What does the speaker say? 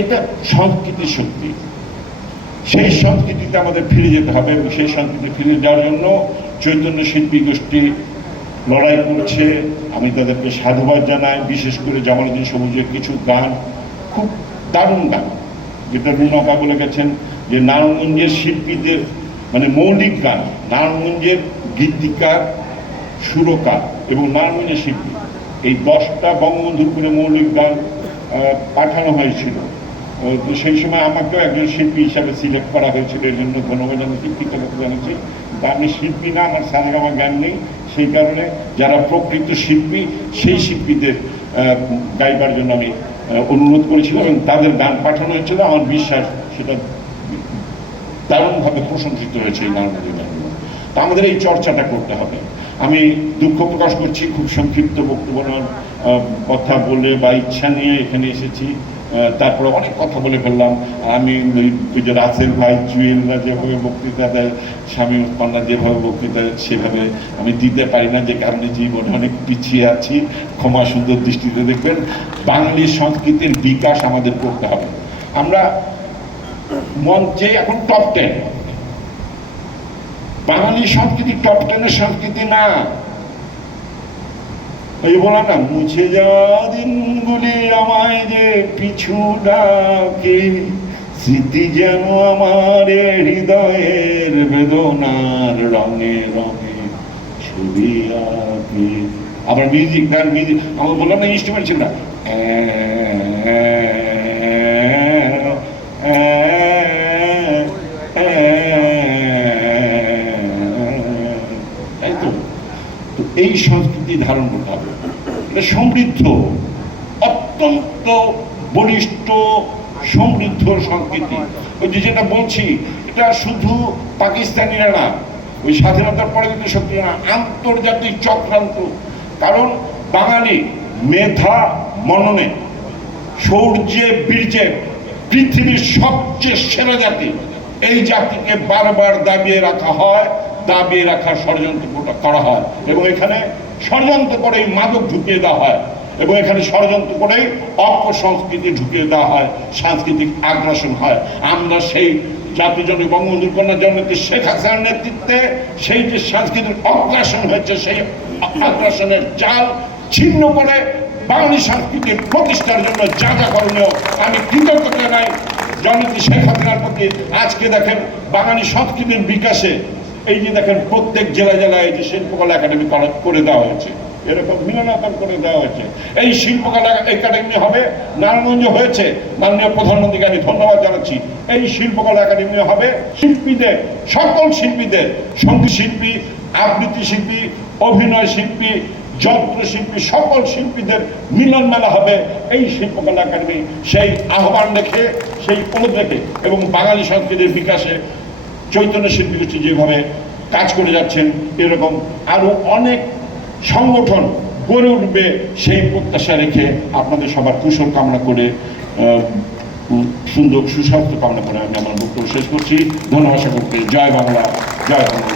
এটা সংস্কৃতির শক্তি। সেই সংস্কৃতিতে আমাদের ফিরে যেতে হবে এবং সেই সংস্কৃতি ফিরে যাওয়ার জন্য চৈতন্য শিল্পী গোষ্ঠী লড়াই করছে। আমি তাদেরকে সাধুবাদ জানাই, বিশেষ করে জামালউদ্দিন সবুজের কিছু গান, খুব দারুণ গান, যেটা রুমাপা বলে গেছেন যে নারায়ণগঞ্জের শিল্পীদের মানে মৌলিক গান, নারায়ণগঞ্জের গীতিকার, সুরকার এবং নারায়ণগঞ্জের শিল্পী। এই দশটা বঙ্গবন্ধুর করে মৌলিক গান পাঠানো হয়েছিল। তো সেই সময় আমাকেও একজন শিল্পী হিসাবে সিলেক্ট করা হয়েছিল এর জন্য ধন্যবাদ জানাচ্ছি, কৃতজ্ঞতা জানাচ্ছি। তা আমি শিল্পী না, আমার সারেগামা জ্ঞান নেই, সেই কারণে যারা প্রকৃত শিল্পী, সেই শিল্পীদের গাইবার জন্য আমি অনুরোধ করেছিলাম এবং তাদের গান পাঠানো হয়েছিল। আমার বিশ্বাস সেটা দারুণভাবে প্রশংসিত হয়েছে এই গানগুলো তা আমাদের এই চর্চাটা করতে হবে। আমি দুঃখ প্রকাশ করছি, খুব সংক্ষিপ্ত বক্তব্য কথা বলে বা ইচ্ছা নিয়ে এখানে এসেছি। তারপরে অনেক কথা বলে ফেললাম। আমি ওই যে রাসেল ভাই জুয়েলরা যেভাবে বক্তৃতা দেয় স্বামী কন্যা যেভাবে বক্তৃতা দেয়, সেভাবে আমি দিতে পারি না যে কারণে জীবনে অনেক পিছিয়ে আছি। ক্ষমা সুন্দর দৃষ্টিতে দেখবেন বাঙালি সংস্কৃতির বিকাশ আমাদের করতে হবে। আমরা মঞ্চে এখন টপ টেন বাঙালি সংস্কৃতি টপ টেনের সংস্কৃতি না। ওই বললাম না মুছে যাওয়া দিনগুলি আমায় যে পিছু ডাকে, স্মৃতি যেন আমার হৃদয়ের বেদনার রঙে রঙে ছবি আঁকে। আবার মিউজিক গান মিউজিক আমার বললাম না ইনস্ট্রুমেন্ট ছিল না এই সংস্কৃতি ধারণ করতে হবে। এটা সমৃদ্ধ, অত্যন্ত বলিষ্ঠ, সমৃদ্ধ সংস্কৃতি। ওই যে যেটা বলছি, এটা শুধু পাকিস্তানিরা না, ওই স্বাধীনতার পরে কিন্তু সত্যি না, আন্তর্জাতিক চক্রান্ত। কারণ বাঙালি মেধা, মননে, শৌর্যে, বীর্যে পৃথিবীর সবচেয়ে সেরা জাতি। এই জাতিকে বারবার দাবিয়ে রাখা হয় দাবিয়ে রাখার ষড়যন্ত্র করা- হয় এবং এখানে ষড়যন্ত্র করেই মাদক ঢুকিয়ে দেওয়া হয় এবং এখানে ষড়যন্ত্র করেই অপসংস্কৃতি ঢুকিয়ে দেওয়া হয়, সাংস্কৃতিক আগ্রাসন হয়। আমরা সেই জাতিজনক বঙ্গবন্ধুর কন্যা জননেত্রী শেখ হাসিনার নেতৃত্বে সেই যে সাংস্কৃতিক অগ্রাসন হয়েছে, সেই আগ্রাসনের চাল ছিন্ন করে বাঙালি সংস্কৃতির প্রতিষ্ঠার জন্য যা যা করণীয়, আমি কৃতজ্ঞতা জানাই জননেত্রী শেখ হাসিনার প্রতি। আজকে দেখেন বাঙালি সংস্কৃতির বিকাশে এই যে দেখেন, প্রত্যেক জেলা জেলায় যে শিল্পকলা একাডেমি করে দেওয়া হয়েছে, এরকম মিলনায়তন করে দেওয়া হয়েছে। এই শিল্পকলা একাডেমি হবে, নারায়ণগঞ্জে হয়েছে, মাননীয় প্রধানমন্ত্রীকে আমি ধন্যবাদ জানাচ্ছি। এই শিল্পকলা একাডেমি হবে শিল্পীদের, সকল শিল্পীদের সংগীত শিল্পী আবৃত্তি শিল্পী অভিনয় শিল্পী যন্ত্রশিল্পী, সকল শিল্পীদের মিলন মেলা হবে। এই শিল্পকলা একাডেমি সেই আহ্বান রেখে, সেই অনুরোধ রেখে এবং বাঙালি সংস্কৃতির বিকাশে চৈতন্য শিল্পী গোষ্ঠী যেভাবে কাজ করে যাচ্ছেন, এরকম আরও অনেক সংগঠন গড়ে উঠবে সেই প্রত্যাশা রেখে আপনাদের সবার কুশল কামনা করে সুন্দর সুস্বাস্থ্য কামনা করে আমি আমার বক্তব্য শেষ করছি। ধন্যবাদ সকলকে। জয় বাংলা জয় বাংলা।